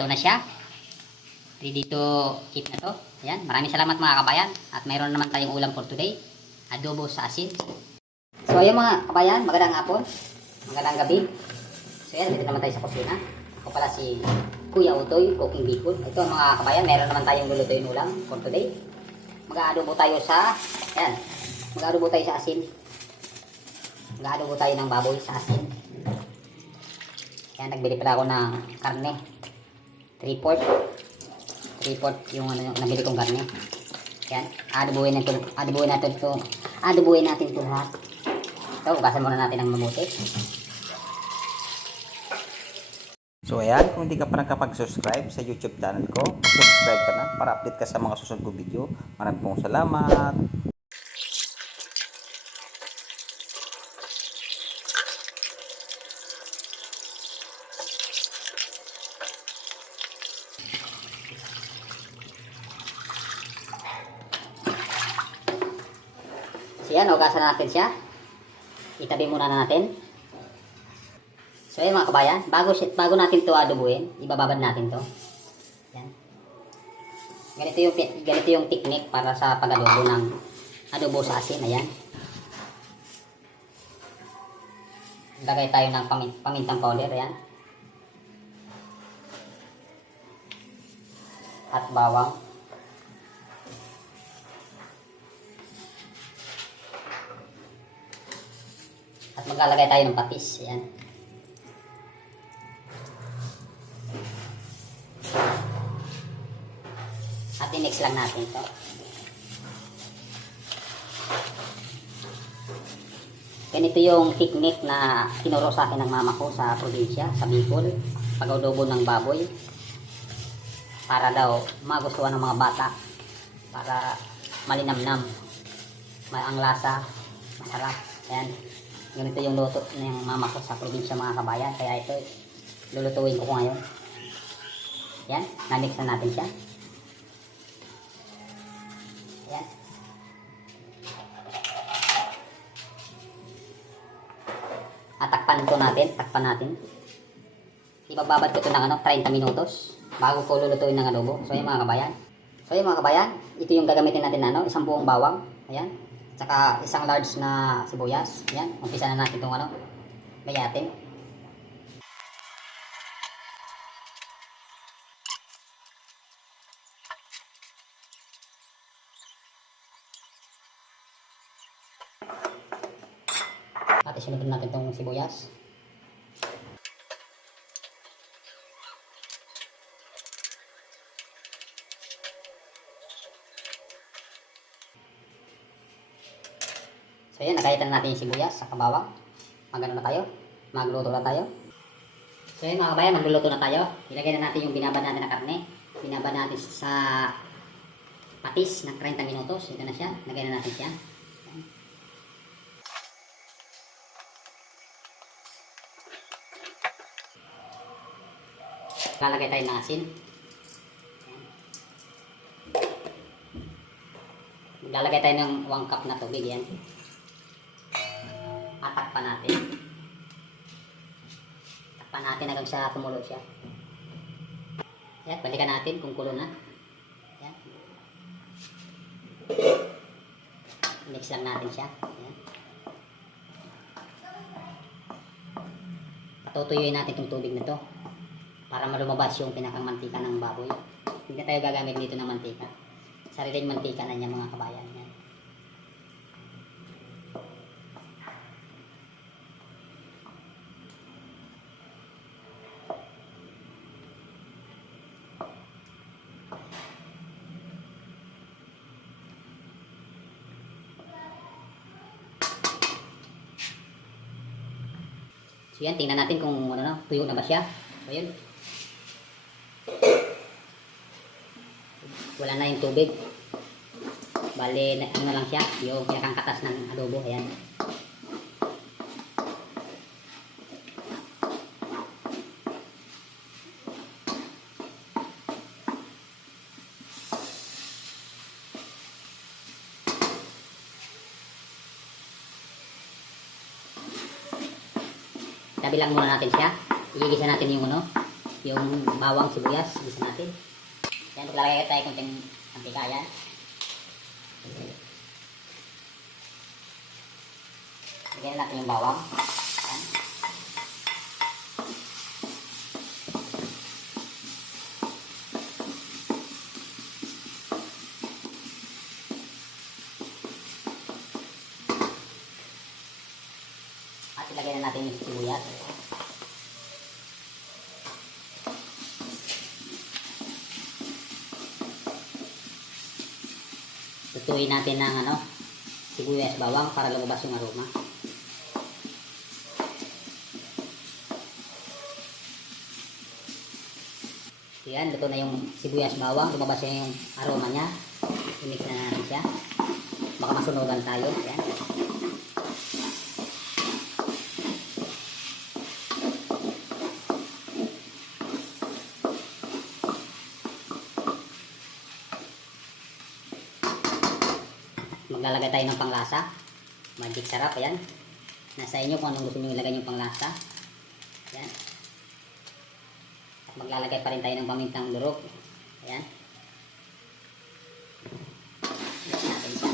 Ito na siya. Ready to keep na to. Ayan. Maraming salamat mga kabayan. At mayroon naman tayong ulam for today. Adobo sa asin. So ayun mga kabayan, magandang hapon. Magandang gabi. So ayan, dito naman tayo sa kusina. Ako pala si Kuya Utoy, Cooking Bicol. Ito mga kabayan, mayroon naman tayong lulutuin ulam for today. Mag-aadobo tayo sa, ayan, mag-aadobo tayo sa asin. Mag-aadobo tayo ng baboy sa asin. Ayan, nagbili pala ako ng karne. 3/4 yung nabili kong karne. Ayan, adobuhin natin ito lahat. So, ugasan muna natin ng mabuti. So ayan, kung hindi ka pa nakapag-subscribe sa YouTube channel ko, subscribe ka na para update ka sa mga susunod kong video. Maraming pong salamat. So yan, ugasan natin siya. Itabi muna natin. So yan mga kabayan, bago natin to adobuhin, ibababad natin to. Yan. Ganito yung technique para sa pag-adobo ng adobo sa asin. Ayan. Lagay tayo ng pamintang powder. Ayan. At bawang. At maglalagay tayo ng patis. Ayan. At i-mix lang natin ito. Ganito yung technique na tinuro sa akin ng mama ko sa probinsya, sa Bicol. Pag-adobo ng baboy. Para daw magustuhan ng mga bata. Para malinamnam. Ang lasa, masarap. Ayan. Ganito yung luto ng mama ko sa probinsya mga kabayan. Kaya ito, lulutuin ko ngayon. Ayan, na-mix na natin siya. Ayan. At takpan natin. Ibababad ko ito ng 30 minutos bago ko lulutuin ng adobo. So ayan mga kabayan. Ito yung gagamitin natin na isang buong bawang. Ayan. Tsaka isang large na sibuyas. Ayan. Umpisa na natin itong gayatin. At isunod natin itong sibuyas. So yan, nakahitan natin yung sibuyas sa bawang. Magluto na tayo. So yan mga kabayan, magluluto na tayo. Ilagay na natin yung binabad natin na karne. Binabad natin sa patis ng 30 minutos. Ito na siya, lagay na natin siya. Lalagay tayo ng asin. Lalagay tayo ng 1 cup na tubig yan. At takpan natin. Takpan natin hanggang sa tumulo siya. Yan, balikan natin kung kulo na. Yan. Mix lang natin siya. Yan. Patutuyuin natin itong tubig na to para malumabas yung pinakang mantika ng baboy. Hindi tayo gagamit dito ng mantika. Sariling mantika na niya mga kabayan. Yan. So yan, tingnan natin kung tuyo na ba siya. So yun. Wala na yung tubig. Bale, lang siya, yung pinakang katas ng adobo. Ayan. Tabi lang muna natin siya. Igigisa natin yung yung bawang, sibuyas, gisa natin. Yan, maglalagay tayo konting mantika, yan. Lagyan natin yung bawang. Yan. At ilagay na natin yung sibuyas. Tutuin natin ng sibuyas, bawang para lumabas yung aroma. Yan, luto na yung sibuyas, bawang, lumabas na yung aroma niya. I-mix na natin siya. Baka masunugan tayo. Yan. Maglalagay tayo ng panglasa. Magic sarap, ayan. Nasa inyo kung anong gusto nyo ilagay yung panglasa. Ayan. At maglalagay pa rin tayo ng pamintang durog. Ayan. Ayan natin siya.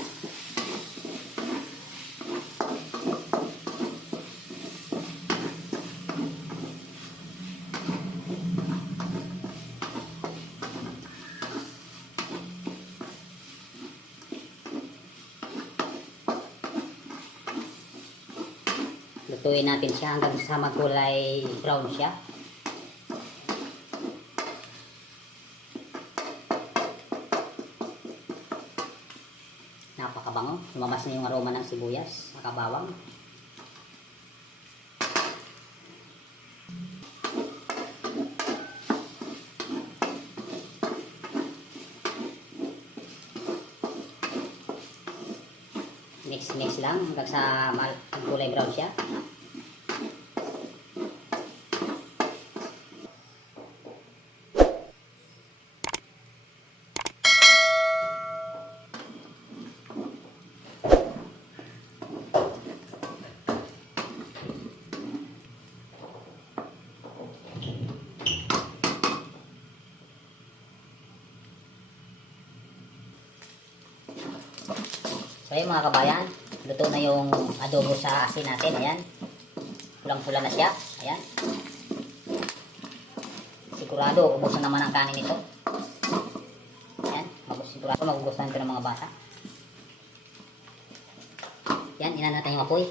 Lutuin natin siya hanggang sa magkulay brown siya. Napakabango. Lumabas na yung aroma ng sibuyas, nakabawang. Mix lang hanggang sa kulay brown siya. So ayun mga kabayan, luto na yung adobo sa asin natin. Ayan. Pulang-pula na siya. Ayan. Sigurado, ubusan naman ang kanin nito. Ayan. Sigurado, magugustuhan ito ng mga bata. Ayan, inan natin yung apoy.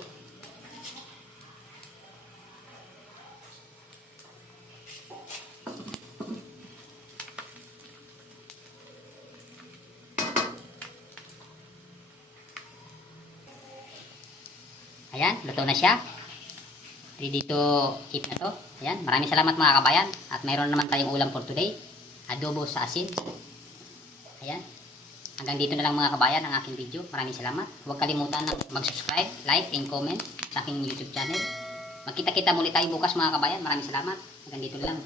Ayan, luto na siya. Ready to eat na to. Ayan, maraming salamat mga kabayan. At mayroon naman tayong ulam for today. Adobo sa asin. Ayan. Hanggang dito na lang mga kabayan ang aking video. Maraming salamat. Huwag kalimutan na mag-subscribe, like, and comment sa aking YouTube channel. Magkita-kita muli tayo bukas mga kabayan. Maraming salamat. Hanggang dito na lang.